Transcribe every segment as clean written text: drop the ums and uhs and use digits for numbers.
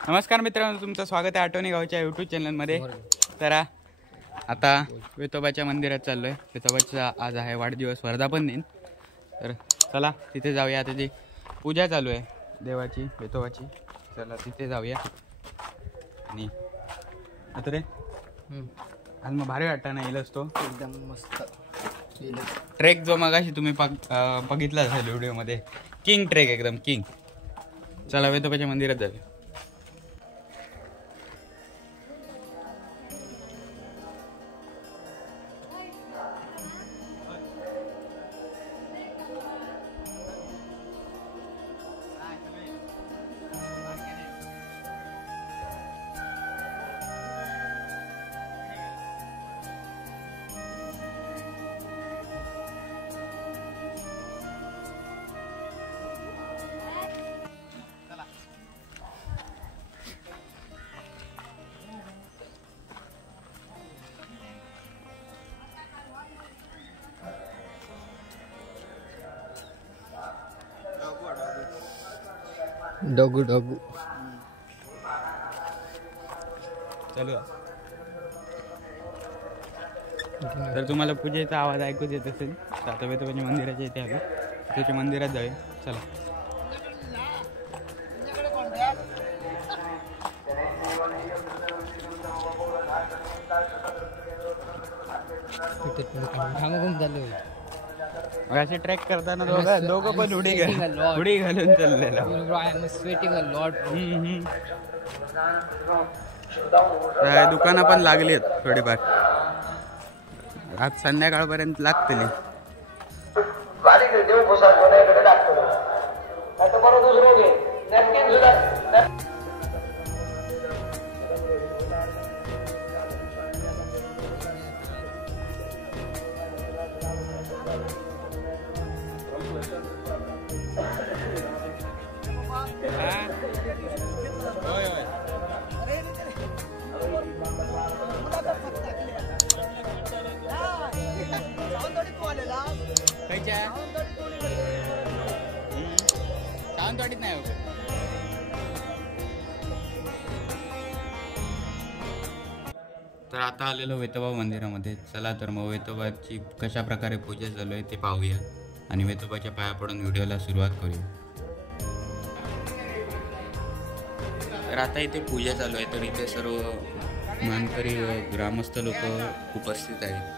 नमस्कार मित्रांनो, तुमचं स्वागत आहे आठवणी गावच्या यूट्यूब चॅनलमध्ये. तर आता वेतोबाच्या मंदिरात चाललो आहे. वेतोबाचा आज आहे वाढदिवस, वर्धापन दिन. तर चला तिथे जाऊया. आता जी पूजा चालू आहे देवाची, वेतोबाची, चला तिथे जाऊया. आणि आता रे आज मग भारी वाटतं ना, येईलच तो एकदम मस्त ट्रेक जो मगाशी तुम्ही बघितला असेल व्हिडिओमध्ये, किंग ट्रेक, एकदम किंग. चला वेतोबाच्या मंदिरात जाऊया. डगू डगू चालू. तर तुम्हाला पूजेचा आवाज ऐकूच येत असेल. तर आता वेतोबाच्या मंदिराच्या इथे आलो, त्याच्या मंदिरात जाऊया. चला. असे ट्रेक करताना दोघं पण उडी घालून चाललेला. दुकानं पण लागली आहेत थोडीफार, आज संध्याकाळपर्यंत लागतील. सावंतवाडीत नाही. तर आता आलेलो वेतोबा मंदिरामध्ये. चला तर मग वेतोबाची कशा प्रकारे पूजा चालू आहे ते पाहूया आणि वेतोबाच्या पाया पडून व्हिडिओला सुरुवात करूया. तर आता इथे पूजा चालू आहे. तर इथे सर्व मानकरी व ग्रामस्थ लोक उपस्थित आहेत.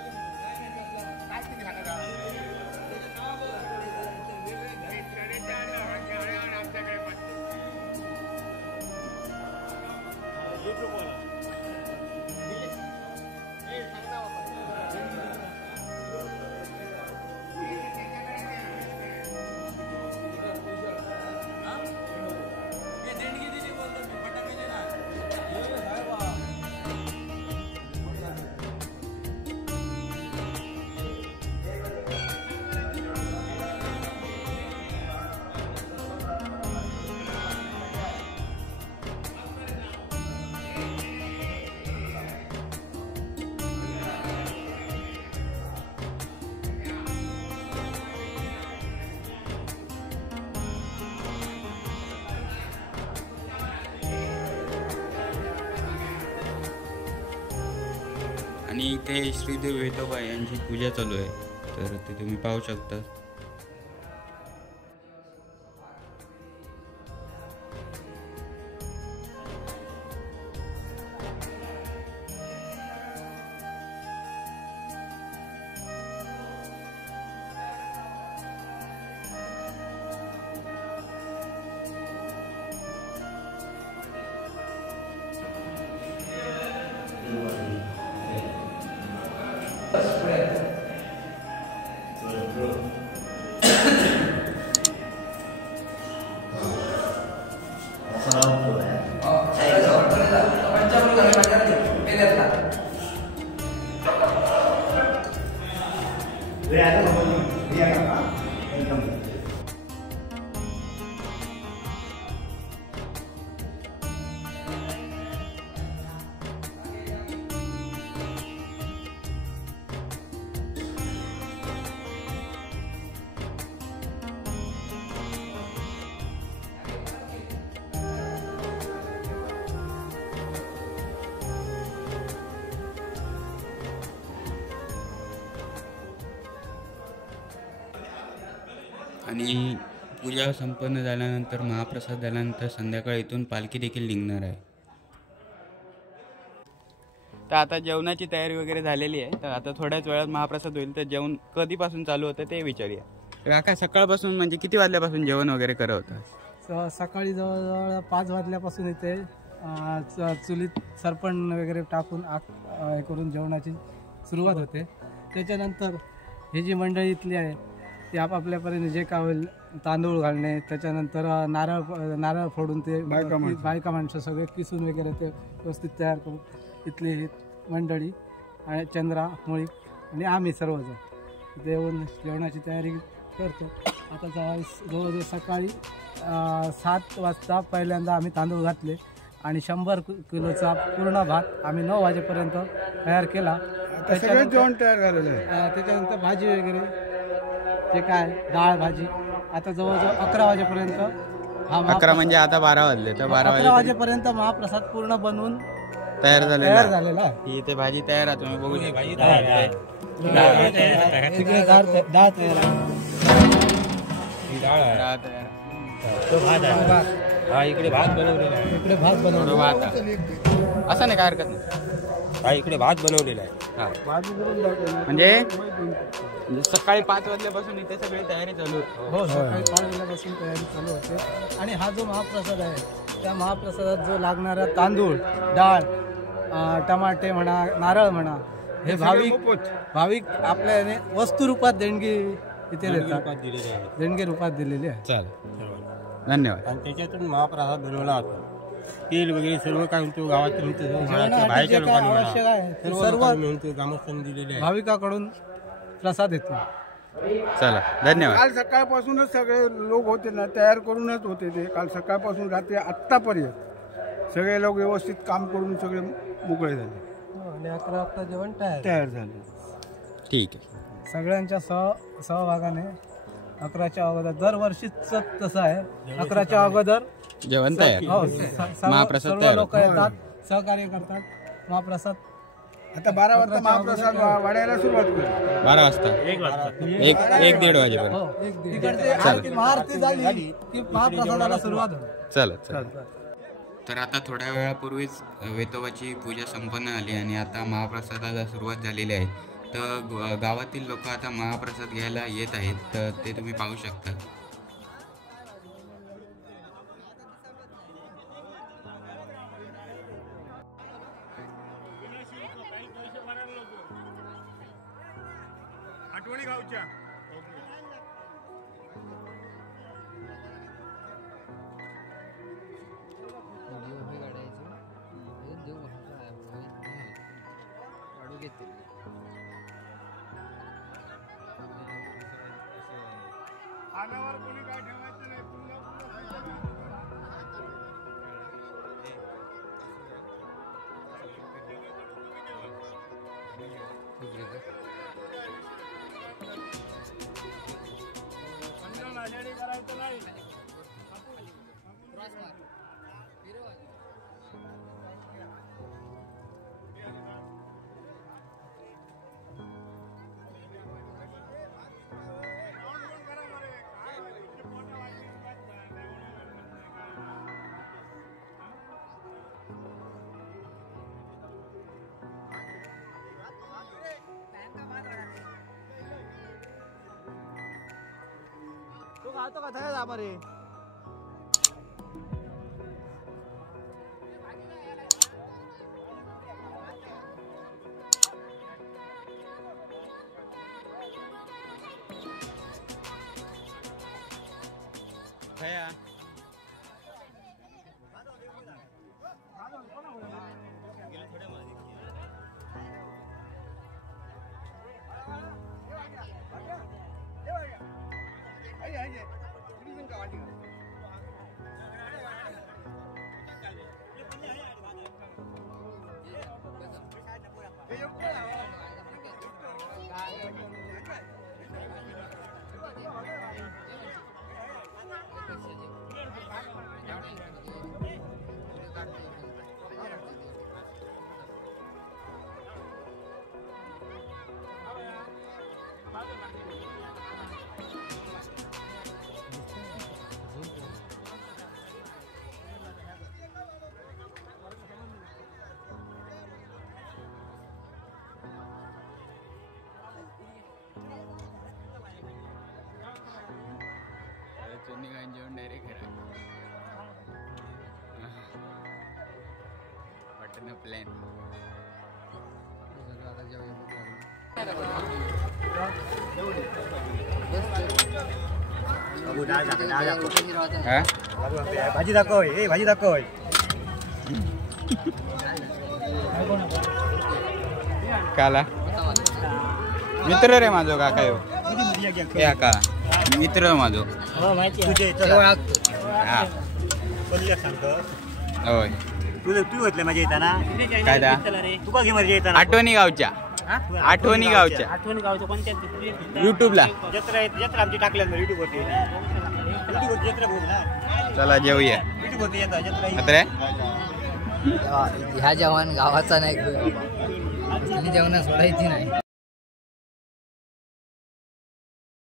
आणि इथे श्रीदेव वेतोबा यांची पूजा चालू आहे. तर ते तुम्ही पाहू शकता. आणि पूजा संपन्न झाल्यानंतर महाप्रसाद झाल्यानंतर संध्याकाळी इथून पालखी देखील निघणार आहे. तर आता जेवणाची तयारी वगैरे झालेली आहे. तर आता थोड्याच वेळात महाप्रसाद होईल. तर जेवण कधीपासून चालू होतं ते विचारूया. काका सकाळपासून म्हणजे किती वाजल्यापासून जेवण वगैरे करत होता? सकाळी जवळजवळ 5 वाजल्यापासून इथे चुलीत सरपण वगैरे टाकून हे करून जेवणाची सुरुवात होते. त्याच्यानंतर ही जी मंडळी इथली आहे ती आपापल्यापर्यंत जे काय होईल तांदूळ घालणे, त्याच्यानंतर नारळ फोडून ते बायका माणसं सगळे किसून वगैरे ते व्यवस्थित तयार करून इथली ही मंडळी आणि चंद्रा मुळी आणि आम्ही सर्वजण इथे येऊन जेवणाची तयारी करतो. आता जवळजवळ सकाळी 7 वाजता पहिल्यांदा आम्ही तांदूळ घातले आणि 100 किलोचा पूर्ण भात आम्ही 9 वाजेपर्यंत तयार केला. जेवण तयार झालेलं आहे. त्याच्यानंतर भाजी वगैरे जे काय डाळ भाजी आता जवळजवळ 11 वाजेपर्यंत 11 म्हणजे आता 12 वाजले. तर 12 वाजेपर्यंत महाप्रसाद पूर्ण बनवून तयार झालेला आहे. ही इथे भाजी तयार आहे. तुम्ही बघू शकता तिकडे डाळ तयार आहे. इकडे भात बनवलेला आहे. इकडे भात बनवलेला भात असं नाही काय हरकत नाही. हा इकडे भात बनवलेला आहे. म्हणजे सकाळी 5 वाजल्यापासून इथे सगळी तयारी चालू होती. हो, सकाळी 5 वाजल्यापासून तयारी चालू होते. आणि हा जो महाप्रसाद आहे त्या महाप्रसादात जो लागणारा तांदूळ, डाळ, टमाटे म्हणा, नारळ म्हणा, हे भाविक आपल्या याने वस्तू रूपात देणगी इथे देतात. देणगी रूपात दिलेली आहे. चालेल, धन्यवाद. आणि त्याच्यातून महाप्रसाद बनवला होता. तेल वगैरे सर्व काय म्हणतो गावातील बाहेरच्या लोकांनी आवश्यक आहे सर्व ग्रामस्थांनी दिलेले आहे. भाविकाकडून प्रसाद येतो. चला, धन्यवाद. काल सकाळपासूनच सगळे लोक होते ना, तयार करूनच होते ते. काल सकाळपासून रात्री आत्तापर्यंत सगळे लोक व्यवस्थित काम करून सगळे मोकळे झाले आणि 11 वाजता जेवण तयार झाले. ठीक आहे. सगळ्यांच्या सहभागाने 11च्या अगोदर दरवर्षीच तसं आहे. 11च्या अगोदर जेवण तयार, महाप्रसाद सर्व तयार लोक येतात, सहकार्य करतात. महाप्रसाद आता 12 वाजता महाप्रसाद वाढायला सुरुवात करू. 12 वाजता 1-1:30 वाजेपर्यंत. इकडचे आरती महाआरती झाली की महाप्रसादाला सुरुवात होते. चला. तर आता थोड्या वेळापूर्वीच वेतोबाची पूजा संपन्न झाली आणि आता महाप्रसादाला सुरुवात झालेली आहे. तर गावातील लोक आता महाप्रसाद घ्यायला येत आहेत. तर ते तुम्ही पाहू शकता. आठवणी गावच्या खाण्यावर कोणी काय ठेवायचं नाही. करायचं नाही. तो खातो का था रे. आहे नो प्लॅन. भाजी दाखव, भाजी दाखव. काला मित्र रे माझो काका यो. हे का मित्र माझो. हा होय. तू घेतलं माझ्या येताना काय दा तुका घे माझ्या येताना आठवणी गावच्या कोणत्या युट्यूबला. जत्रा आमची टाकल्यात युट्यूब वरती. युट्यूब जत्रा बघ ना. चला जेवूया. युट्यूब वरती येतात जत्रा. आता ह्या जेवण गावाचा नाही जेवण सोडायची नाही.